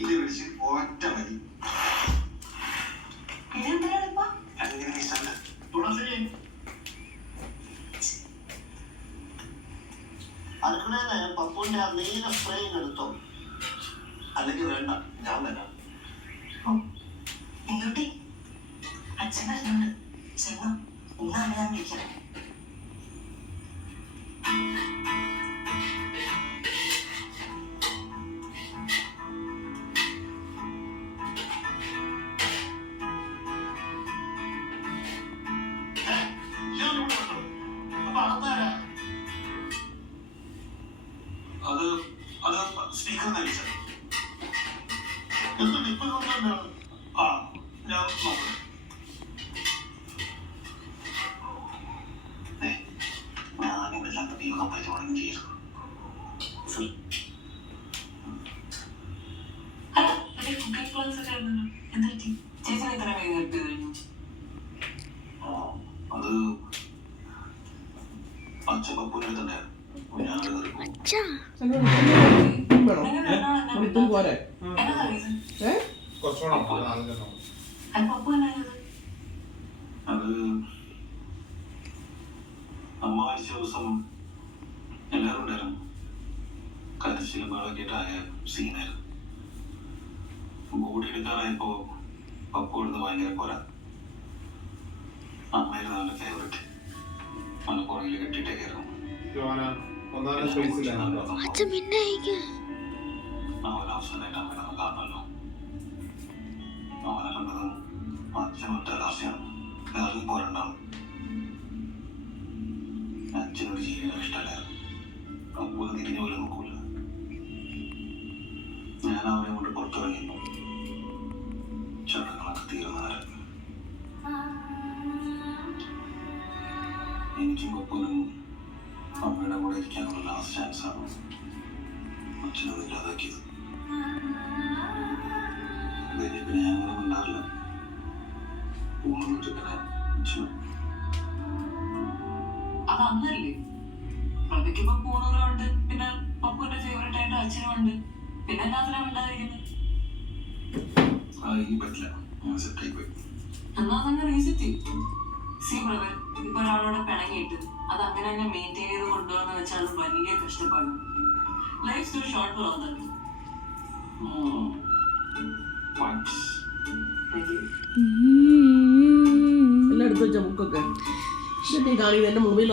ഇത് പിടിച്ച് ഒറ്റ മതി. അടുക്കളയിലെ പപ്പുവിന്റെ ആ നീല സ്പ്രേയും എടുത്തോ, അല്ലെങ്കിൽ വേണ്ട, ഞാൻ തരാം. ഇങ്ങോട്ടേ അച്ഛൻ പറഞ്ഞോണ്ട് ചെന്നോ, ഒന്നാണ് ഞാൻ വിളിക്കണം. അത് സ്പീക്കർ നൽകിച്ചത് എന്നിട്ട് ഇപ്പൊ ആ ഞാൻ നോക്കട്ടെ. ഞാനിവിടെല്ലാത്ത ദൈവം പരിപാടി ചെയ്തു. അത് പച്ചപ്പൂനെ തന്നെയാണ്. അത് അമ്മ മരിച്ച ദിവസം എല്ലാവരും ഉണ്ടായിരുന്നു. കരച്ചിലും ബഹളമൊക്കെയായ സീനായിരുന്നു. ബോഡി എടുക്കാറായപ്പോ പപ്പു എടുത്ത് ഭയങ്കര കൊല. അമ്മയായിരുന്നു അവന്റെ ഫേവറേറ്റ്. അവനെ പുറകിൽ കെട്ടിട്ടേക്കായിരുന്നു. അവനവസാനായിട്ട് അമ്മയുടെ കാണണല്ലോ. അവനെ കണ്ടതും അച്ഛനൊറ്റ ആശയാണ്, വേറെ പോരണ്ടാവും. അച്ഛനോട് ചെയ്യാൻ ഇഷ്ടമല്ലായിരുന്നു. അപ്പൂനെ തിരിഞ്ഞു പോലും നോക്കൂല. ഞാൻ അവനെ കൊണ്ട് പുറത്തിറങ്ങിയപ്പോ ചടങ്ങുകളൊക്കെ തീരുന്നവരെ എനിക്കും പപ്പൂനും അമ്മയുടെ കൂടെ ഇരിക്കാനുള്ള ലാസ്റ്റ് ചാൻസ് ആണ് അച്ഛനത് ഇല്ലാതാക്കിയത്. പിന്നെ ഞാനങ്ങനെ ഉണ്ടാവില്ല. അതന്നല്ലേ പ്രഭയ്ക്കിപ്പോ പൂണൂറുണ്ട്, പിന്നെ പപ്പുവിന്റെ ഫേവറേറ്റ് ആയിട്ട് അച്ഛനുമുണ്ട്, പിന്നെ എല്ലാത്തിനും ഉണ്ടായിരിക്കുന്നത്. എന്നാ തന്നെ റീസെറ്റ് ചെയ്യും. സി പ്രഭ, ഇപ്പൊ ഒരാളോടെ പിണങ്ങിയിട്ട് അത് അങ്ങനെ തന്നെ മെയിൻറ്റെയിൻ ചെയ്ത് കൊണ്ടുപോകാന്ന് വെച്ചാൽ അത് വലിയ കഷ്ടപ്പാടാണ്. Life too short for all that. എല്ലാം എടുത്ത് വെച്ച ബുക്കൊക്കെ കാണിക്കുന്നത് എന്റെ മൊബൈൽ